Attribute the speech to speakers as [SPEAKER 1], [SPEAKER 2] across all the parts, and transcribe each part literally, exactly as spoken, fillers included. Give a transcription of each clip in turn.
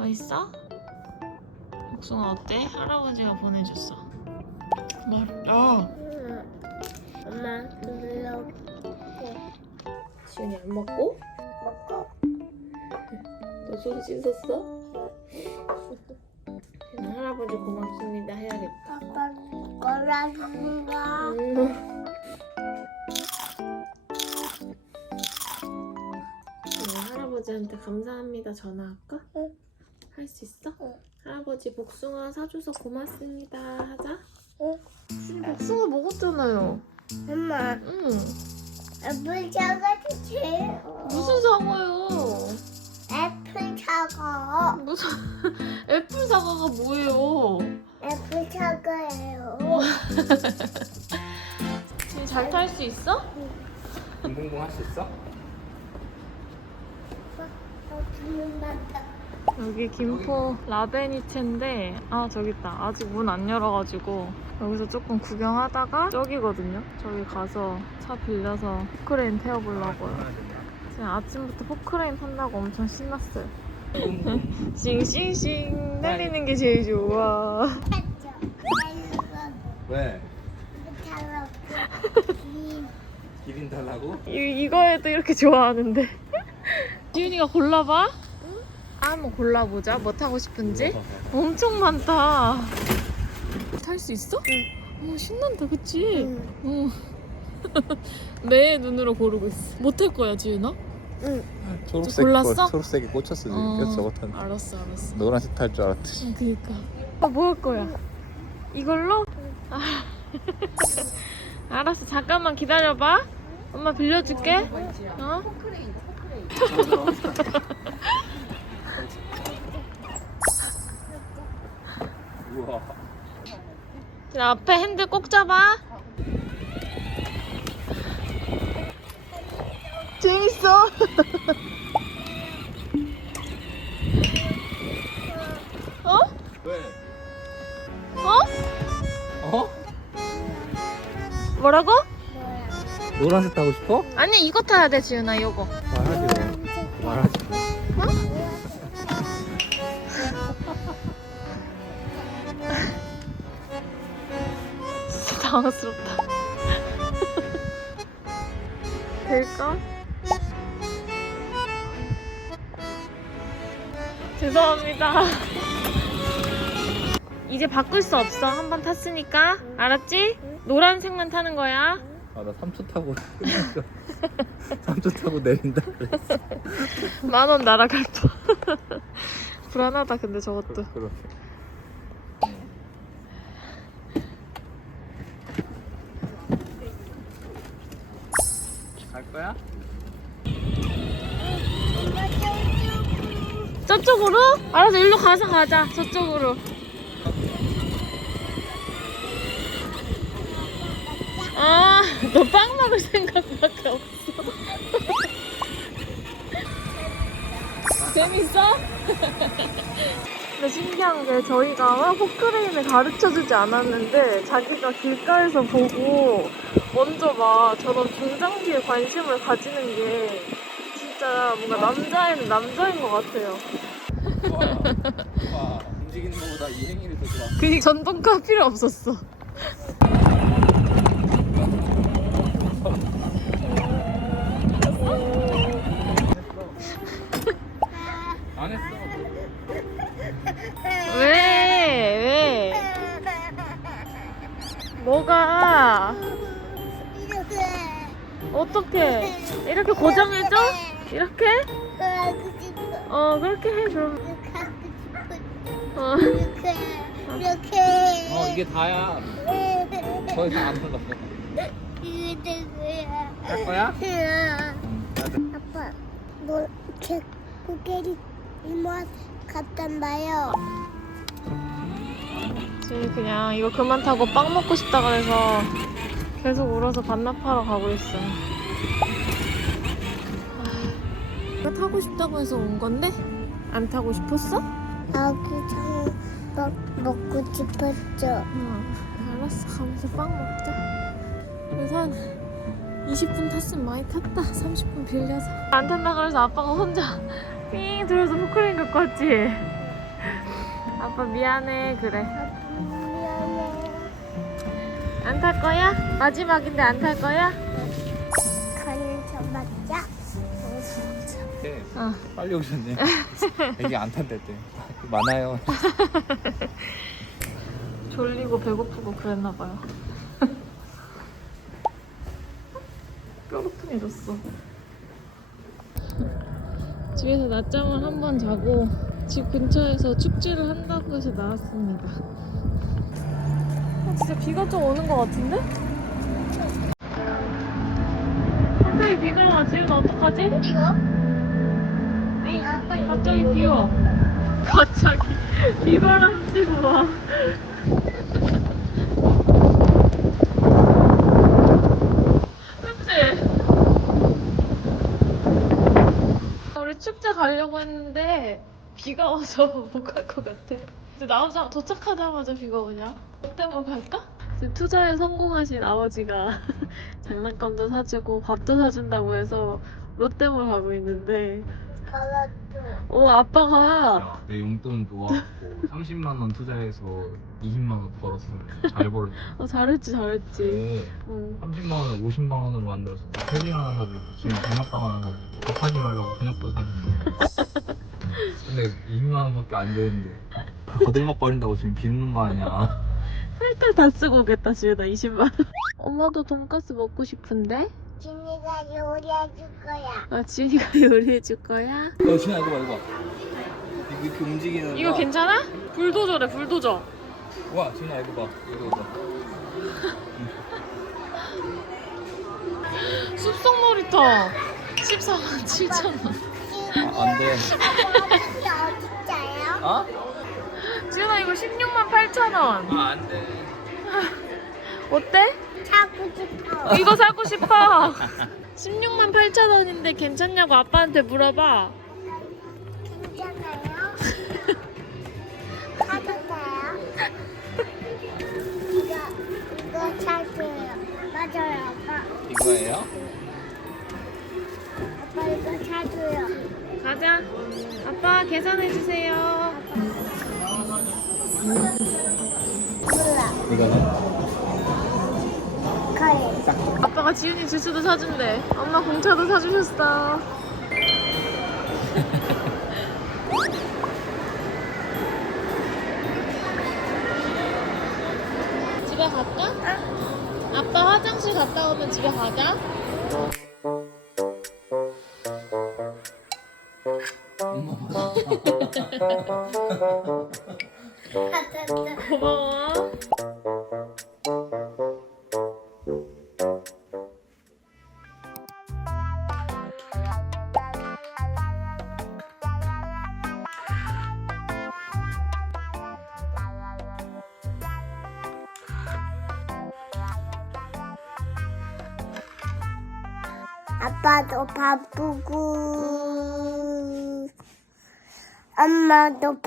[SPEAKER 1] 맛있어? 복숭아 어때? 할아버지가 보내줬어. 맛있다.
[SPEAKER 2] 엄마 그거
[SPEAKER 1] 지훈이 안 먹고?
[SPEAKER 2] 먹고
[SPEAKER 1] 너 손 씻었어? 지훈아 할아버지 고맙습니다 해야겠다.
[SPEAKER 2] 아빠 거라진가
[SPEAKER 1] 음. 지훈아 할아버지한테 감사합니다 전화할까?
[SPEAKER 2] 응.
[SPEAKER 1] 할 수 있어?
[SPEAKER 2] 응.
[SPEAKER 1] 할아버지 복숭아 사줘서 고맙습니다 하자.
[SPEAKER 2] 응.
[SPEAKER 1] 지훈이 복숭아 먹었잖아요.
[SPEAKER 2] 엄마
[SPEAKER 1] 응.
[SPEAKER 2] 애플 사과도 줘요.
[SPEAKER 1] 무슨 사과요?
[SPEAKER 2] 애플 사과
[SPEAKER 1] 무슨 애플 사과가 뭐예요?
[SPEAKER 2] 애플 사과예요.
[SPEAKER 1] 지금 잘 탈 수 있어?
[SPEAKER 3] 붕붕붕 할 수 있어?
[SPEAKER 2] 어, 주문 받다.
[SPEAKER 1] 여기 김포 라베니체인데 아 저기 있다. 아직 문 안 열어가지고 여기서 조금 구경하다가 저기거든요. 저기 가서 차 빌려서 포크레인 태워보려고요. 지금 아침부터 포크레인 탄다고 엄청 신났어요. 싱싱싱 달리는 게 제일 좋아.
[SPEAKER 2] 탔죠.
[SPEAKER 3] 왜?
[SPEAKER 2] 달라고.
[SPEAKER 3] 기린 달라고?
[SPEAKER 1] 이, 이거에도 이렇게 좋아하는데. 지윤이가 골라봐. 아, 한번 골라보자. 뭐 타고 싶은지. 엄청 많다. 탈 수 있어? 응. 오, 신난다, 그치? 응. 내 눈으로 고르고 있어. 못 탈 거야, 지윤아?
[SPEAKER 2] 응.
[SPEAKER 3] 초록색
[SPEAKER 1] 골랐어?
[SPEAKER 3] 거, 초록색이 꽂혔어 지금.
[SPEAKER 1] 어,
[SPEAKER 3] 그래서 저거 탔는데
[SPEAKER 1] 알았어, 알았어.
[SPEAKER 3] 노란색 탈 줄 알았지.
[SPEAKER 1] 응, 그니까. 아, 뭐 할 거야? 이걸로? 아. 알았어, 잠깐만 기다려봐. 엄마 빌려줄게. 어?
[SPEAKER 3] 우와.
[SPEAKER 1] 자, 앞에 핸들 꼭 잡아. 재밌어. 어?
[SPEAKER 3] 왜?
[SPEAKER 1] 어?
[SPEAKER 3] 어?
[SPEAKER 1] 뭐라고?
[SPEAKER 2] 뭐야?
[SPEAKER 3] 노란색 타고 싶어?
[SPEAKER 1] 아니 이거 타야 돼 지윤아 이거.
[SPEAKER 3] 말하지 마. 말하지 마.
[SPEAKER 1] 진짜 당황스럽다. 될까? 죄송합니다. 이제 바꿀 수 없어. 한 번 탔으니까. 알았지? 노란색만 타는 거야.
[SPEAKER 3] 아, 나 삼 초 타고 끝났어. 삼 초 타고 내린다 그랬어.
[SPEAKER 1] 만 원 날아갈 뻔. 불안하다 근데 저것도.
[SPEAKER 3] 그렇게. 갈 거야?
[SPEAKER 1] 저쪽으로? 알았어 일로 가서 가자. 저쪽으로. 아, 너 빵 먹을 생각밖에 없어. 재밌어? 근데 신기한 게 저희가 포크레인을 가르쳐주지 않았는데 자기가 길가에서 보고 먼저 막 저런 중장비에 관심을 가지는 게 진짜 뭔가 남자애는 남자인 것 같아요.
[SPEAKER 3] 와, 와, 움직이는 것보다 이 행위를 더 좋아.
[SPEAKER 1] 그 전동카 필요 없었어.
[SPEAKER 3] 안 했어.
[SPEAKER 1] 왜? 왜? 뭐가?
[SPEAKER 2] 이렇게
[SPEAKER 1] 어떻게? 이렇게 고정해줘? 이렇게?
[SPEAKER 2] 하고 싶어.
[SPEAKER 1] 어 그렇게 해 그럼.
[SPEAKER 2] 이렇게 하고 싶어.
[SPEAKER 1] 어.
[SPEAKER 2] 이렇게 이렇게.
[SPEAKER 3] 어, 이게 다야. 더 이상 안 올랐어.
[SPEAKER 2] 이게 누구야?
[SPEAKER 3] 갈 거야?
[SPEAKER 2] 아빠, 뭐 이렇게 고개리 이모한테 갖다 놔요.
[SPEAKER 1] 지금 그냥 이거 그만 타고 빵 먹고 싶다 그래서 계속 울어서 반납하러 가고 있어. 이거 타고 싶다고 해서 온 건데 안 타고 싶었어?
[SPEAKER 2] 아기장 먹 먹고 싶었죠.
[SPEAKER 1] 응. 알았어 가면서 빵 먹자. 그래서 한 이십 분 탔으면 많이 탔다. 삼십 분 빌려서 안 탄다 그래서 아빠가 혼자 삥 들어서 포크레인 갖고 왔지. 아빠 미안해. 그래.
[SPEAKER 2] 아빠 미안해.
[SPEAKER 1] 안 탈 거야? 마지막인데 안 탈 거야?
[SPEAKER 2] 가는 저 맞자?
[SPEAKER 3] 네,
[SPEAKER 1] 어.
[SPEAKER 3] 빨리 오셨네. 애기 안 탄댔대. 많아요.
[SPEAKER 1] 졸리고 배고프고 그랬나 봐요. 뾰루퉁해졌어. 집에서 낮잠을 한 번 자고 집 근처에서 축제를 한다고 해서 나왔습니다. 아, 진짜 비가 좀 오는 것 같은데? 갑자기 비가 와. 지금 어떡하지?
[SPEAKER 2] 이거?
[SPEAKER 1] 에이, 갑자기 비 와. 갑자기 비바람 치고 와. 그치? 우리 축제 가려고 했는데 비가 와서 못 갈 것 같아. 이제 나오자 도착하자마자 비가 오냐? 롯데몰 갈까? 지금 투자에 성공하신 아버지가 장난감도 사주고 밥도 사준다고 해서 롯데몰 가고 있는데
[SPEAKER 2] 가라도.
[SPEAKER 1] 어 아빠가
[SPEAKER 3] 내 용돈 모아갖고 삼십만 원 투자해서 이십만 원 벌었으면 잘 벌었지.
[SPEAKER 1] 어, 잘했지 잘했지.
[SPEAKER 3] 네.
[SPEAKER 1] 응.
[SPEAKER 3] 삼십만 원을 오십만 원으로 만들어서 패딩 하나 사주고 지금 장난감 하나 사주고 밥하지 말라고 저녁도 사주고. 근데 이십만 원밖에 안 되는데 거들먹거린다고 지금 비웃는 거 아니야.
[SPEAKER 1] 살짝 다 쓰고 오겠다 지우다 이십만 원. 엄마도 돈까스 먹고 싶은데?
[SPEAKER 2] 진이가 요리해줄 거야.
[SPEAKER 1] 아 지훈이가 요리해 줄 거야?
[SPEAKER 3] 어, 진아 이거 봐 이거 봐. 이거 이렇게 움직이는
[SPEAKER 1] 이거
[SPEAKER 3] 거.
[SPEAKER 1] 괜찮아? 불도저래 불도저.
[SPEAKER 3] 와 진아 이거 봐 이거 봐.
[SPEAKER 1] 숲속 놀이터 십사만 칠천 원.
[SPEAKER 3] 아, 안 돼.
[SPEAKER 2] 이게 어딨어요?
[SPEAKER 3] 어?
[SPEAKER 1] 지훈아 이거 십육만 팔천 원.
[SPEAKER 3] 아, 안 돼.
[SPEAKER 1] 어때?
[SPEAKER 2] 사고 싶어.
[SPEAKER 1] 이거 사고 싶어. 십육만 팔천 원인데 괜찮냐고 아빠한테 물어봐.
[SPEAKER 2] 괜찮아요? 사줬어요? 이거, 이거 사줘요. 맞아요, 아빠.
[SPEAKER 3] 이거예요?
[SPEAKER 2] 아빠 이거 사줘요.
[SPEAKER 1] 가자. 아빠 계산해 주세요.
[SPEAKER 2] 몰라.
[SPEAKER 3] 이거는?
[SPEAKER 2] 가래.
[SPEAKER 1] 아빠가 지훈이 주스도 사준대. 엄마 공차도 사주셨어. 집에 갈까? 아빠 화장실 갔다 오면 집에 가자. 고마워.
[SPEAKER 2] 아빠도 바쁘고 엄마도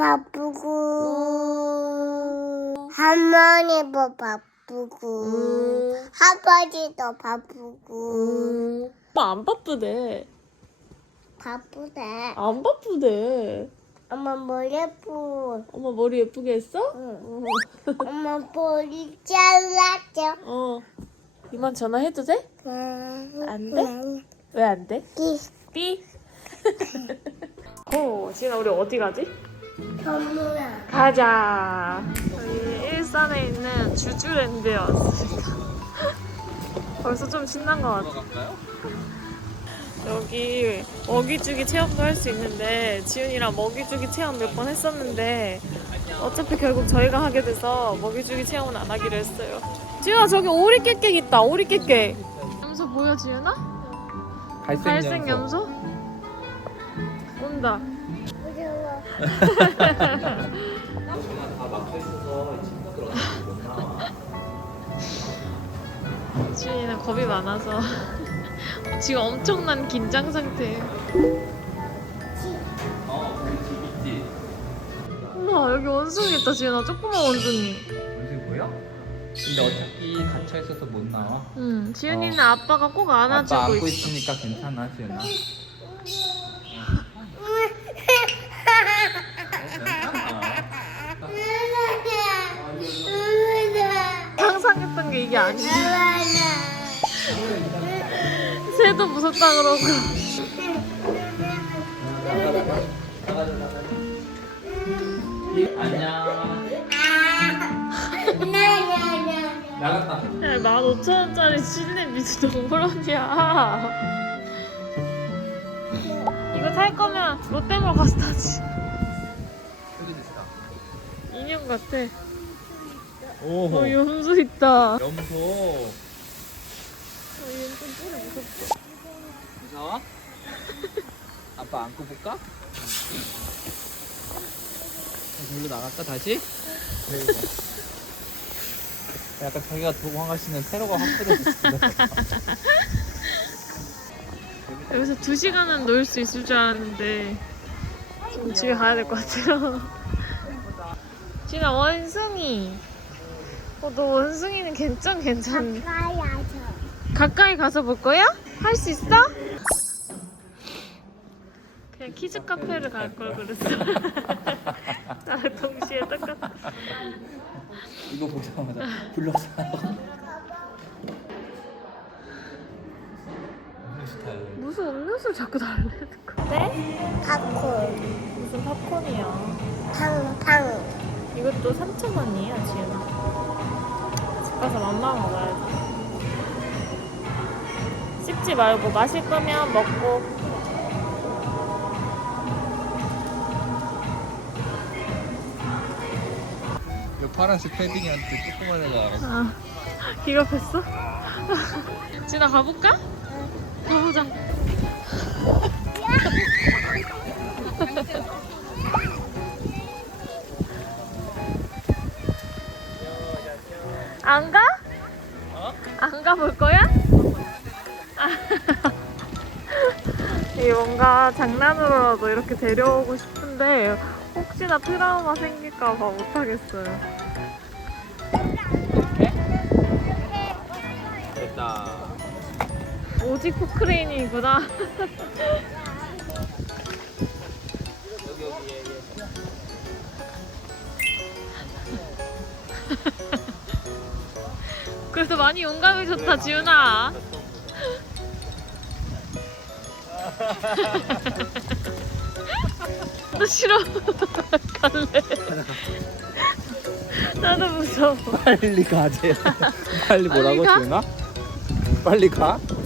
[SPEAKER 2] 바쁘고 할머니도 바쁘고 아버지도 바쁘고
[SPEAKER 1] 엄마 안 바쁘대.
[SPEAKER 2] 바쁘대.
[SPEAKER 1] 안 바쁘대.
[SPEAKER 2] 엄마 머리 예쁘.
[SPEAKER 1] 엄마 머리 예쁘게 했어?
[SPEAKER 2] 응. 엄마 머리 잘랐죠.
[SPEAKER 1] 어. 이만 전화해도 돼?
[SPEAKER 2] 안
[SPEAKER 1] 돼? 왜 안 돼? 삐. 오, 지은아 우리 어디 가지?
[SPEAKER 2] 선물아.
[SPEAKER 1] 가자. 저희 일산에 있는 주주랜드에 왔습니다. 벌써 좀 신난 것 같아.
[SPEAKER 3] 갈까요?
[SPEAKER 1] 여기 먹이주기 체험도 할 수 있는데 지훈이랑 먹이주기 체험 몇 번 했었는데 어차피 결국 저희가 하게 돼서 먹이주기 체험은 안 하기로 했어요. 지훈아 저기 오리깨깨 있다. 오리깨깨. 염소 보여 지훈아?
[SPEAKER 3] 갈색,
[SPEAKER 1] 갈색 염소? 온다.
[SPEAKER 2] 무서워.
[SPEAKER 3] 다 막혀 있어서 친구 들어가서 못 나와.
[SPEAKER 1] 지훈이는 겁이 많아서 지금 엄청난 긴장 상태예요.
[SPEAKER 3] 어, 우리 집 있지.
[SPEAKER 1] 우와 여기 원숭이 있다 지훈아. 조그만 원숭이.
[SPEAKER 3] 무슨 보여? 근데 어차피 갇혀 있어서 못 나와.
[SPEAKER 1] 응. 지훈이는
[SPEAKER 3] 어.
[SPEAKER 1] 아빠가 꼭 안아주고
[SPEAKER 3] 아빠 안고
[SPEAKER 1] 있어.
[SPEAKER 3] 있으니까 괜찮아, 지은아. 괜찮아.
[SPEAKER 1] 게 이게 아니야. 새도 무섭다 그러고.
[SPEAKER 3] 안녕. 나갔다.
[SPEAKER 1] 야, 만 오천 원짜리 실내 미드 동물원이야. 이거 탈 거면 롯데몰 가서 타지. 인형 같아.
[SPEAKER 3] 오.
[SPEAKER 1] 어, 염소 있다.
[SPEAKER 3] 염소.
[SPEAKER 1] 어, 얘는 좀 뿌리 무섭다.
[SPEAKER 3] 무서워? 아빠 안고 볼까? 절로 나갈까 다시? 약간 자기가 도망가시는 테러가 확 끓어졌습니다.
[SPEAKER 1] 여기서 두 시간은 놀 수 있을 줄 알았는데 지금 집에 가야 될 것 같아요. 진아 원숭이. 어, 너 원숭이는 괜찮 괜찮네.
[SPEAKER 2] 가야죠.
[SPEAKER 1] 가까이 가서 볼 거야? 할 수 있어? 그냥 키즈 카페를 갈 걸 그랬어. 나랑 동시에 똑같아.
[SPEAKER 3] 이거 보자마자 불렀어.
[SPEAKER 1] 무슨 음료수를 자꾸 달래는 거야? 네?
[SPEAKER 2] 팝콘.
[SPEAKER 1] 무슨 팝콘이야?
[SPEAKER 2] 팡팡.
[SPEAKER 1] 이것도 삼천 원이에요, 지은아. 집 가서 맘마 먹어야지. 씹지 말고 마실 거면 먹고.
[SPEAKER 3] 이 파란색 패딩이한테 조그만 애가
[SPEAKER 1] 아, 기겁했어? 진아 가볼까? 가보자. 안 가?
[SPEAKER 3] 어?
[SPEAKER 1] 안 가볼 거야? 이 뭔가 장난으로라도 이렇게 데려오고 싶은데 혹시나 트라우마 생길까 봐 못하겠어요.
[SPEAKER 3] 됐다.
[SPEAKER 1] 오직 포크레인이구나.
[SPEAKER 3] 여기 여기 얘 얘.
[SPEAKER 1] 그래도 많이 용감이 좋다, 지훈아. 나 싫어. 갈래. 나도 무서워.
[SPEAKER 3] 빨리 가재. 빨리 뭐라고
[SPEAKER 1] 빨리 가?
[SPEAKER 3] 지은아? 빨리 가?